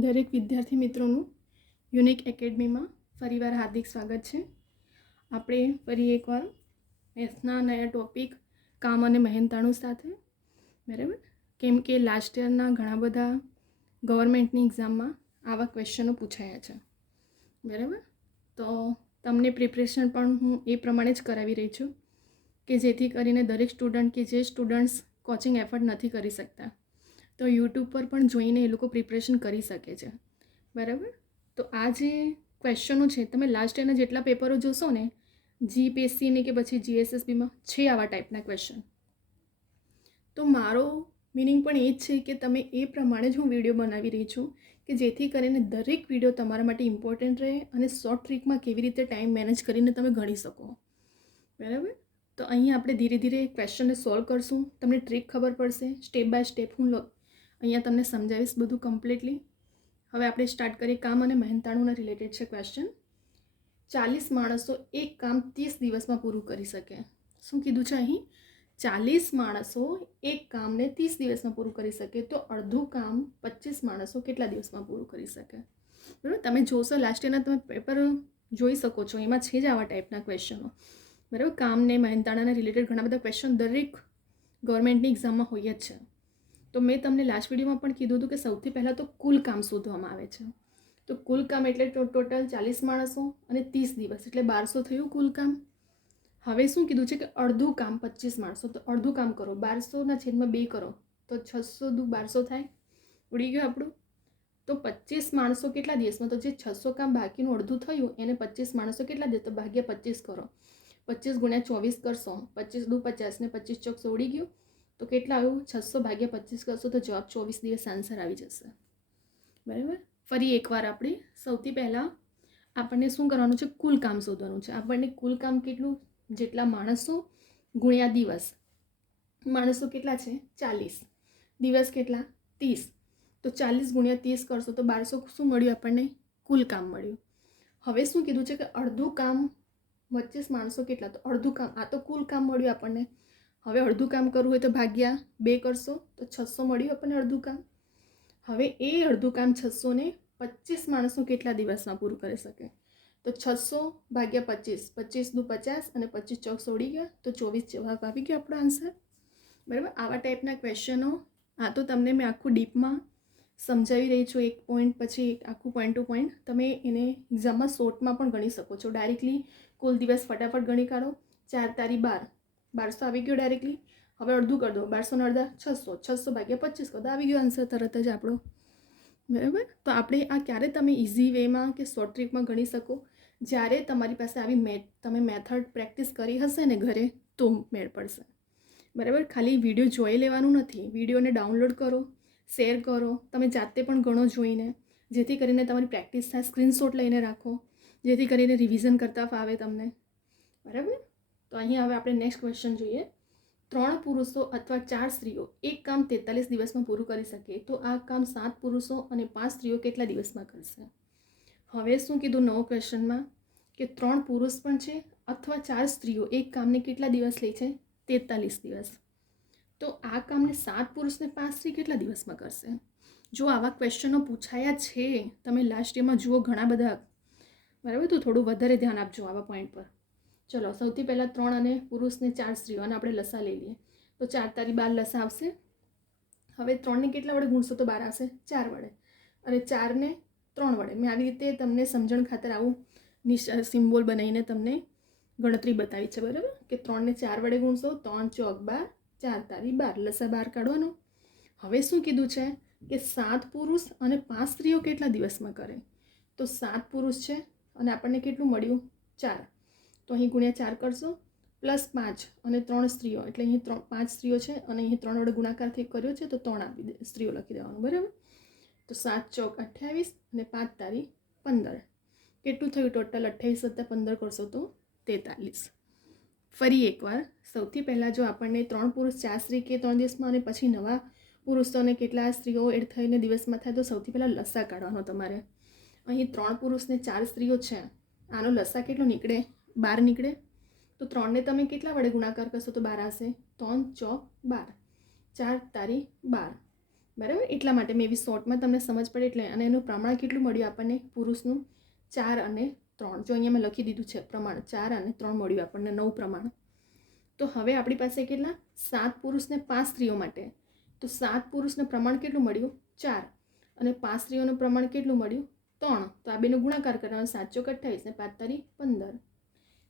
દરેક વિદ્યાર્થી મિત્રોનું યુનિક એકેડમીમાં ફરીવાર હાર્દિક સ્વાગત છે. આપણે ફરી એકવાર મેથ્સના નયા ટોપિક કામ અને મહેનતાણું સાથે, બરાબર? કેમ કે લાસ્ટ યરના ઘણા બધા ગવર્મેન્ટની એક્ઝામમાં આવા ક્વેશ્ચનો પૂછાયા છે, બરાબર? તો તમને પ્રિપરેશન પણ હું એ પ્રમાણે જ કરાવી રહી છું કે જેથી કરીને દરેક સ્ટુડન્ટ કે જે સ્ટુડન્ટ્સ કોચિંગ એફર્ટ નથી કરી શકતા. તો યુટ્યુબ પર પણ જોઈને એ લોકો પ્રિપરેશન કરી શકે છે. બરાબર? તો આ જે ક્વેશ્ચનો છે, તમે લાસ્ટ યરના જેટલા પેપરો જોશો ને જીપીએસસીની કે પછી જીએસએસબીમાં છે આવા ટાઈપના ક્વેશ્ચન તો મારો મિનિંગ પણ એ જ છે કે તમે એ પ્રમાણે જ હું વીડિયો બનાવી રહી છું કે જેથી કરીને દરેક વીડિયો તમારા માટે ઇમ્પોર્ટન્ટ રહે અને શોર્ટ ટ્રીકમાં કેવી રીતે ટાઈમ મેનેજ કરીને તમે ગણી શકો. બરાબર? તો અહીં આપણે ધીરે ધીરે ક્વેશ્ચનને સોલ્વ કરશું. તમને ટ્રીક ખબર પડશે. સ્ટેપ બાય સ્ટેપ હું અહીંયા તમને સમજાવીશ બધું કમ્પ્લીટલી હવે આપણે સ્ટાર્ટ કરીએ કામ અને મહેનતાણુંના રિલેટેડ છે ક્વેશ્ચન ચાલીસ માણસો એક કામ ત્રીસ દિવસમાં પૂરું કરી શકે. શું કીધું છે અહીં? ચાલીસ માણસો એક કામને ત્રીસ દિવસમાં પૂરું કરી શકે તો અડધું કામ પચીસ માણસો કેટલા દિવસમાં પૂરું કરી શકે? બરાબર? તમે જોશો લાસ્ટ એના તમે પેપર જોઈ શકો છો. એમાં છે જ આવા ટાઈપના ક્વેશ્ચનો બરાબર? કામને, મહેનતાણાના રિલેટેડ ઘણા બધા ક્વેશ્ચન દરેક ગવર્મેન્ટની એક્ઝામમાં હોય જ છે. તો મેં તમને લાસ્ટ વિડીયોમાં પણ કીધું હતું કે સૌથી પહેલાં તો કુલ કામ શોધવામાં આવે છે. તો કુલ કામ એટલે ટોટલ ચાલીસ માણસો અને ત્રીસ દિવસ એટલે બારસો થયું કુલ કામ. હવે શું કીધું છે કે અડધું કામ પચીસ માણસો. તો અડધું કામ કરો. બારસોના છેદમાં બે કરો. તો છસો દુ, બારસો થાય. ઉડી ગયું આપણું. તો પચીસ માણસો કેટલા દિવસમાં? તો જે છસો કામ બાકીનું અડધું થયું, એને પચીસ માણસો કેટલા દિવસ તો ભાગ્યા પચીસ કરો. પચીસ ગુણ્યા ચોવીસ કરશો. પચીસ દુ પચાસ ને પચીસ ચોકસો ઉડી ગયું. તો કેટલા આવ્યું? છસો ભાગ્યા પચીસ કરશો તો જવાબ ચોવીસ દિવસ આન્સર આવી જશે. બરાબર? ફરી એકવાર આપણે સૌથી પહેલાં આપણને શું કરવાનું છે? કુલ કામ શોધવાનું છે. આપણને કુલ કામ કેટલું? જેટલા માણસો ગુણ્યા દિવસ. માણસો કેટલા છે? ચાલીસ. દિવસ કેટલા? ત્રીસ. તો ચાલીસ ગુણ્યા ત્રીસ કરશો તો બારસો શું મળ્યું આપણને? કુલ કામ મળ્યું. હવે શું કીધું છે કે અડધું કામ વચ્ચે માણસો કેટલા? તો અડધું કામ. આ તો કુલ કામ મળ્યું આપણને. હવે અડધું કામ કરવું હોય તો ભાગ્યા બે કરશો તો છસો મળ્યું આપણને અડધું કામ. હવે એ અડધું કામ છસોને પચીસ માણસો કેટલા દિવસમાં પૂરું કરી શકે? તો છસો ભાગ્યા પચીસ પચીસ દુ પચાસ અને પચીસ ચોક સોડી ગયા, તો ચોવીસ જવાબ આવી ગયો આપણો આન્સર. બરાબર? આવા ટાઈપના ક્વેશ્ચનો, આ તો તમને મેં આખું ડીપમાં સમજાવી રહી છું, એક પોઈન્ટ પછી એક આખું પોઈન્ટ ટુ પોઈન્ટ તમે એને એક્ઝામમાં શોર્ટમાં પણ ગણી શકો છો. ડાયરેક્ટલી કુલ દિવસ ફટાફટ ગણી કાઢો. ચાર તારી બાર. બારસો આવી ગયો ડાયરેક્ટલી હવે અડધું કરી દો. બારસો ને અડધા છસો. છસો ભાગ્યા પચીસ કરો તો આવી ગયો આન્સર તરત જ આપણો. બરાબર? તો આપણે આ ક્યારે તમે ઇઝી વેમાં કે શોર્ટ ટ્રીકમાં ગણી શકો? જ્યારે તમારી પાસે આવી મેથ તમે મેથડ પ્રેક્ટિસ કરી હશે ને ઘરે, તો મેળ પડશે. બરાબર? ખાલી વીડિયો જોઈ લેવાનું નથી. વિડીયોને ડાઉનલોડ કરો શેર કરો. તમે જાતે પણ ગણો જોઈને. જેથી કરીને તમારી પ્રેક્ટિસ થાય. સ્ક્રીનશોટ લઈને રાખો. જેથી કરીને રિવિઝન કરતાં ફાવે તમને. બરાબર? તો અહીં હવે આપણે નેક્સ્ટ ક્વેશ્ચન જોઈએ. ત્રણ પુરુષો અથવા ચાર સ્ત્રીઓ એક કામ તેતાલીસ દિવસમાં પૂરું કરી શકે, તો આ કામ સાત પુરુષો અને પાંચ સ્ત્રીઓ કેટલા દિવસમાં કરશે? હવે શું કીધું નવો ક્વેશ્ચનમાં કે ત્રણ પુરુષ પણ છે અથવા ચાર સ્ત્રીઓ એક કામને કેટલા દિવસ લે છે? તેતાલીસ દિવસ. તો આ કામને સાત પુરુષને પાંચ સ્ત્રી કેટલા દિવસમાં કરશે? જો આવા ક્વેશ્ચનો પૂછાયા છે, તમે લાસ્ટ યરમાં જુઓ ઘણા બધા. બરાબર? તો થોડું વધારે ધ્યાન આપજો આવા પોઈન્ટ પર. ચલો, સૌથી પહેલાં ત્રણ અને પુરુષને ચાર સ્ત્રીઓ, અને આપણે લસા લઈ લઈએ. તો ચાર તારી બાર લસા આવશે. હવે ત્રણને કેટલા વડે ગુણશો તો બાર આવશે? ચાર વડે. અને ચારને ત્રણ વડે. મેં આવી રીતે તમને સમજણ ખાતર આવું સિમ્બોલ બનાવીને તમને ગણતરી બતાવી છે, બરાબર? કે ત્રણને ચાર વડે ગુણશો, ત્રણ ચોક બાર, ચાર તારી બાર. લસા બાર કાઢવાનો. હવે શું કીધું છે? કે સાત પુરુષ અને પાંચ સ્ત્રીઓ કેટલા દિવસમાં કરે? તો સાત પુરુષ છે, અને આપણને કેટલું મળ્યું? ચાર. તો અહીં ગુણ્યા ચાર કરશો, પ્લસ પાંચ અને ત્રણ સ્ત્રીઓ, એટલે અહીં ત્રણ, પાંચ સ્ત્રીઓ છે અને અહીં ત્રણ વડે ગુણાકારથી કર્યો છે, તો ત્રણ આપી દે, સ્ત્રીઓ લખી દેવાનું, બરાબર? તો સાત, ચોક, અઠ્યાવીસ અને પાંચ તારીખ પંદર. કેટલું થયું ટોટલ? અઠ્યાવીસ સત્તા પંદર કરશો તો તેતાલીસ. ફરી એકવાર, સૌથી પહેલાં જો આપણને ત્રણ પુરુષ ચાર સ્ત્રી કે ત્રણ દિવસમાં અને પછી નવા પુરુષોને કેટલા સ્ત્રીઓ એડ થઈને દિવસમાં થાય, તો સૌથી પહેલાં લસા કાઢવાનો તમારે. અહીં ત્રણ પુરુષને ચાર સ્ત્રીઓ છે, આનો લસા કેટલો નીકળે? બાર નીકળે? તો ત્રણને તમે કેટલા વડે ગુણાકાર કરશો? તો બાર આવશે. ત્રણ, ચોક, બાર. ચાર, તારી, બાર. બરાબર? એટલા માટે મેં એવી શોર્ટમાં તમને સમજ પડે એટલે અને એનું પ્રમાણ કેટલું મળ્યું આપણને પુરુષનું? ચાર અને ત્રણ. જો અહીંયા મેં લખી દીધું છે પ્રમાણ, ચાર અને ત્રણ મળ્યું આપણને નવ પ્રમાણ. તો હવે આપણી પાસે કેટલા? સાત પુરુષને પાંચ સ્ત્રીઓ માટે. તો સાત પુરુષને પ્રમાણ કેટલું મળ્યું? ચાર. અને પાંચ સ્ત્રીઓનું પ્રમાણ કેટલું મળ્યું? ત્રણ. તો આ બેનો ગુણાકાર કરવાનો સાચો અઠ્ઠાવીસ ને પાંચ તારીખ પંદર.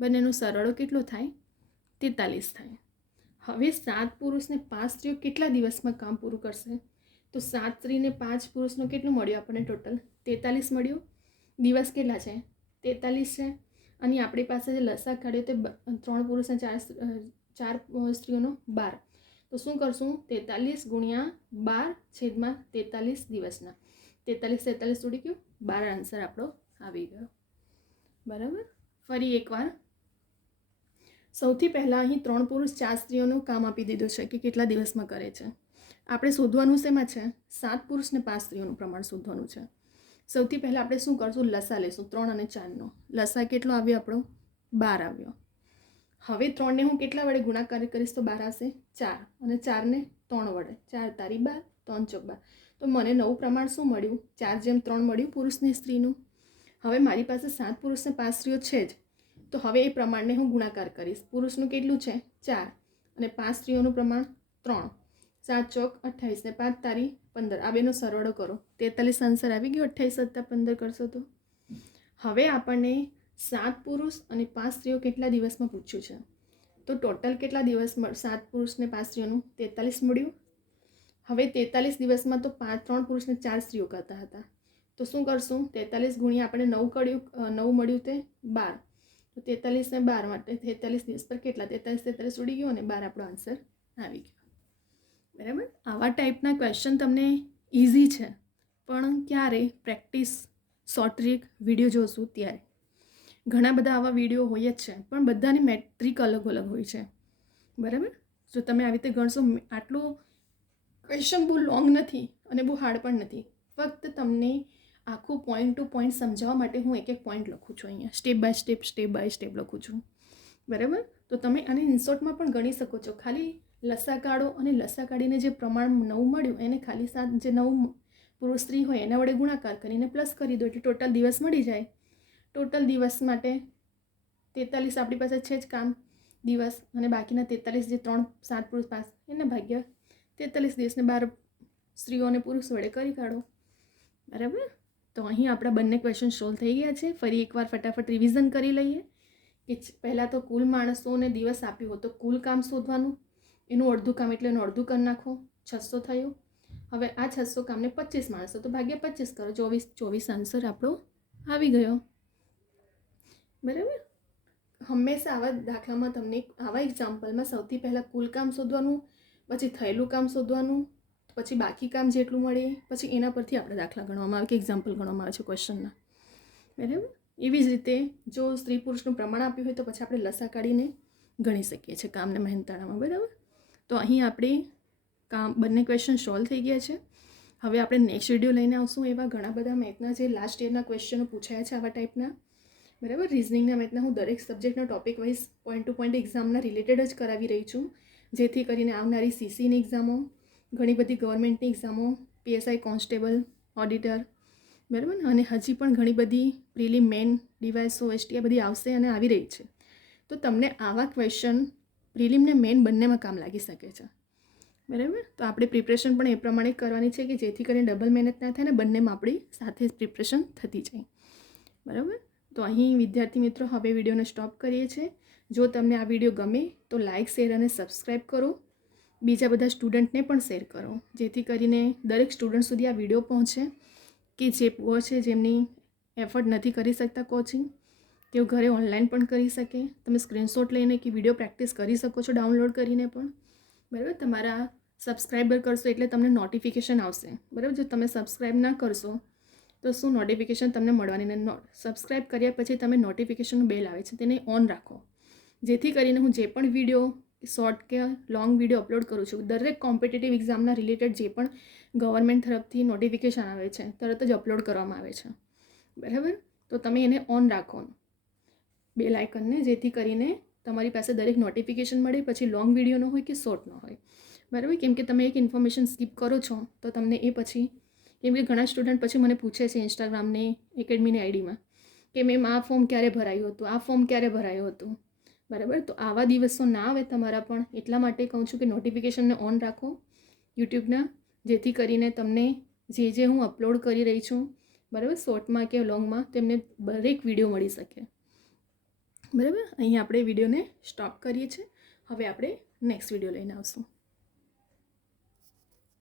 બંનેનો સરવાળો કેટલો થાય? તેતાલીસ થાય. હવે સાત પુરુષને પાંચ સ્ત્રીઓ કેટલા દિવસમાં કામ પૂરું કરશે? તો સાત સ્ત્રીને પાંચ પુરુષનો કેટલું મળ્યું આપણને ટોટલ? તેતાલીસ મળ્યું. દિવસ કેટલા છે? તેતાલીસ છે. અને આપણી પાસે જે લસા કાઢ્યો તે ત્રણ પુરુષ અને ચાર ચાર સ્ત્રીઓનો બાર. તો શું કરશું? તેતાલીસ ગુણ્યા બાર છેદમાં તેતાલીસ દિવસના. તેતાલીસ તેતાલીસ ઉડી ગયું. બાર આન્સર આપણો આવી ગયો. બરાબર? ફરી એકવાર. સૌથી પહેલાં અહીં ત્રણ પુરુષ ચાર સ્ત્રીઓનું કામ આપી દીધું છે કે કેટલા દિવસમાં કરે છે. આપણે શોધવાનું શેમાં છે? સાત પુરુષ ને પાંચ સ્ત્રીઓનું પ્રમાણ શોધવાનું છે. સૌથી પહેલાં આપણે શું કરશું? લસા લેશું, ત્રણ અને ચારનો. લસા કેટલો આવ્યો આપણો? બાર આવ્યો. હવે ત્રણને હું કેટલા વડે ગુણાકાર કરીશ તો બાર આવશે? ચાર. અને ચારને ત્રણ વડે. ચાર તારી બાર, ત્રણ ચોક બાર. તો મને નવું પ્રમાણ શું મળ્યું? ચાર જેમ ત્રણ મળ્યું પુરુષને સ્ત્રીનું? હવે મારી પાસે સાત પુરુષને પાંચ સ્ત્રીઓ છે જ. તો હવે એ પ્રમાણને હું ગુણાકાર કરીશ. પુરુષનું કેટલું છે? ચાર. અને પાંચ સ્ત્રીઓનું પ્રમાણ ત્રણ. સાત ચોક અઠ્ઠાવીસ. ને પાંચ તારી પંદર. આ બેનો સરવાળો કરો. તેતાલીસ આન્સર આવી ગયો. અઠ્ઠાવીસ સત્તા પંદર કરશો તો? હવે આપણને સાત પુરુષ અને પાંચ સ્ત્રીઓ કેટલા દિવસમાં પૂછ્યું છે? તો ટોટલ કેટલા દિવસ સાત પુરુષ ને પાંચ સ્ત્રીઓનું? તેતાલીસ મળ્યું. હવે તેતાલીસ દિવસમાં તો પાંચ ત્રણ પુરુષને ચાર સ્ત્રીઓ કરતા હતા. તો શું કરશું? તેતાલીસ ગુણ્યા આપણે નવ કર્યું નવ મળ્યું તે બાર. તો તેતાલીસ ને બાર માટે તેતાલીસ દિવસ પર કેટલા? તેતાલીસ તેતાલીસ ઉડી ગયો અને બાર આપણો આન્સર આવી ગયો. બરાબર? આવા ટાઈપના ક્વેશ્ચન તમને ઇઝી છે. પણ ક્યારે પ્રેક્ટિસ શોર્ટ ટ્રીક વીડિયો જોશું? ત્યારે. ઘણા બધા આવા વીડિયો હોય જ છે, પણ બધાની મેટ્રિક અલગ અલગ હોય છે. બરાબર? જો તમે આવી રીતે ગણશો આટલું ક્વેશ્ચન બહુ લોંગ નથી અને બહુ હાર્ડ પણ નથી. ફક્ત તમને આખું પોઈન્ટ ટુ પોઈન્ટ સમજાવવા માટે હું એક એક પોઈન્ટ લખું છું અહીંયા. Step by step step by step લખું છું. બરાબર? તો તમે આને ઇન્સોર્ટમાં પણ ગણી શકો છો. ખાલી લસા કાઢો અને લસા કાઢીને જે પ્રમાણ નવું મળ્યું, એને ખાલી સાત જે નવું પુરુષ સ્ત્રી હોય એના વડે ગુણાકાર કરીને પ્લસ કરી દો એટલે ટોટલ દિવસ મળી જાય. ટોટલ દિવસ માટે તેતાલીસ આપણી પાસે છે જ કામ. દિવસ અને બાકીના તેતાલીસ જે ત્રણ, સાત પુરુષ પાસ, એને ભાગ્ય. તેતાલીસ દિવસને બાર સ્ત્રીઓ અને પુરુષ વડે કરી કાઢો. બરાબર? તો અહીં આપણા બંને ક્વેશ્ચન સોલ્વ થઈ ગયા છે. ફરી એકવાર ફટાફટ રિવિઝન કરી લઈએ. કે પહેલાં તો કુલ માણસોને દિવસ આપ્યો હતો. કુલ કામ શોધવાનું. એનું અડધું કામ એટલે એનું અડધું કરી નાખો. છસો થયું. હવે આ છસો કામને પચીસ માણસો. તો ભાગ્યા પચીસ કરો. ચોવીસ ચોવીસ આન્સર આપણો આવી ગયો. બરાબર? હંમેશા આવા દાખલામાં તમને આવા એક્ઝામ્પલમાં સૌથી પહેલાં કુલ કામ શોધવાનું, પછી થયેલું કામ શોધવાનું પછી બાકી કામ જેટલું મળે, પછી એના પરથી આપણે દાખલા ગણવામાં આવે કે એક્ઝામ્પલ ગણવામાં આવે છે ક્વેશ્ચનના બરાબર? એવી જ રીતે જો સ્ત્રી પુરુષનું પ્રમાણ આપ્યું હોય તો પછી આપણે લસા કાઢીને ગણી શકીએ છીએ કામને મહેનતાણામાં, બરાબર? તો અહીં આપણે કામ, બંને ક્વેશ્ચન સોલ્વ થઈ ગયા છે. હવે આપણે નેક્સ્ટ વીડિયો લઈને આવશું એવા ઘણા બધા મેથના જે લાસ્ટ યરના ક્વેશ્ચનો પૂછાયા છે આવા ટાઈપના બરાબર? રિઝનિંગના મેથના હું દરેક સબ્જેક્ટના topic wise point to point એક્ઝામના related જ કરાવી રહી છું. જેથી કરીને આવનારી સીસીની એક્ઝામો ઘણી બધી ગવર્મેન્ટની એક્ઝામો પીએસઆઈ કોન્સ્ટેબલ ઓડિટર બરાબર? ને અને હજી પણ ઘણી બધી પ્રિલી મેન ડીવાયસો એસટી આ બધી આવશે અને આવી રહી છે. તો તમને આવા ક્વેશ્ચન પ્રિલિમને મેન બંનેમાં કામ લાગી શકે છે. બરાબર? તો આપણે પ્રિપરેશન પણ એ પ્રમાણે કરવાની છે કે જેથી કરીને ડબલ મહેનત ના થાય ને બંનેમાં આપણી સાથે જ પ્રિપરેશન થતી જાય. બરાબર? તો અહીં વિદ્યાર્થી મિત્રો, હવે વિડીયોને સ્ટોપ કરીએ છીએ. જો તમને આ વીડિયો ગમે તો લાઇક શેર અને સબસ્ક્રાઈબ કરો. બીજા બધા સ્ટુડન્ટને પણ શેર કરો. જેથી કરીને દરેક સ્ટુડન્ટ સુધી આ વીડિયો પહોંચે કે જે પુઅર છે જેમની એફર્ટ નથી કરી શકતા કોચિંગ, તેઓ ઘરે ઓનલાઈન પણ કરી શકે. તમે સ્ક્રીનશોટ લઈને કે વીડિયો પ્રેક્ટિસ કરી શકો છો ડાઉનલોડ કરીને પણ. બરાબર? તમારા સબસ્ક્રાઈબર કરશો એટલે તમને નોટિફિકેશન આવશે. બરાબર? જો તમે સબસ્ક્રાઈબ ના કરશો, તો શું નોટિફિકેશન તમને મળવાની ને સબસ્ક્રાઈબ કર્યા પછી તમે નોટિફિકેશન બેલ આવે છે, તેને ઓન રાખો. જેથી કરીને હું જે પણ વીડિયો શોર્ટ કે લોંગ વીડિયો અપલોડ કરું છું. દરેક કોમ્પિટિટિવ એક્ઝામના રિલેટેડ જે પણ ગવર્મેન્ટ તરફથી નોટિફિકેશન આવે છે, તરત જ અપલોડ કરવામાં આવે છે. બરાબર? તો તમે એને ઓન રાખો. બેલ આઇકનને જેથી કરીને તમારી પાસે દરેક નોટિફિકેશન મળે, પછી લોંગ વિડીયોનો હોય કે શોર્ટનો હોય. બરાબર? કેમ કે તમે એક ઇન્ફોર્મેશન સ્કીપ કરો છો, તો તમને એ પછી, કેમ કે ઘણા સ્ટુડન્ટ પછી મને પૂછે છે ઇન્સ્ટાગ્રામની એકેડમીની આઈડીમાં કે મેમ, આ ફોર્મ ક્યારે ભરાયું હતું? આ ફોર્મ ક્યારે ભરાયું હતું? બરાબર? તો આવા દિવસો ના આવે તમારા પણ. એટલા માટે કહું છું કે નોટિફિકેશનને ઓન રાખો યુટ્યુબના જેથી કરીને તમને જે જે હું અપલોડ કરી રહી છું, બરાબર? શોર્ટમાં કે લોંગમાં તેમને દરેક વીડિયો મળી શકે. બરાબર? અહીં આપણે વિડીયોને સ્ટોપ કરીએ છીએ. હવે આપણે નેક્સ્ટ વીડિયો લઈને આવશું.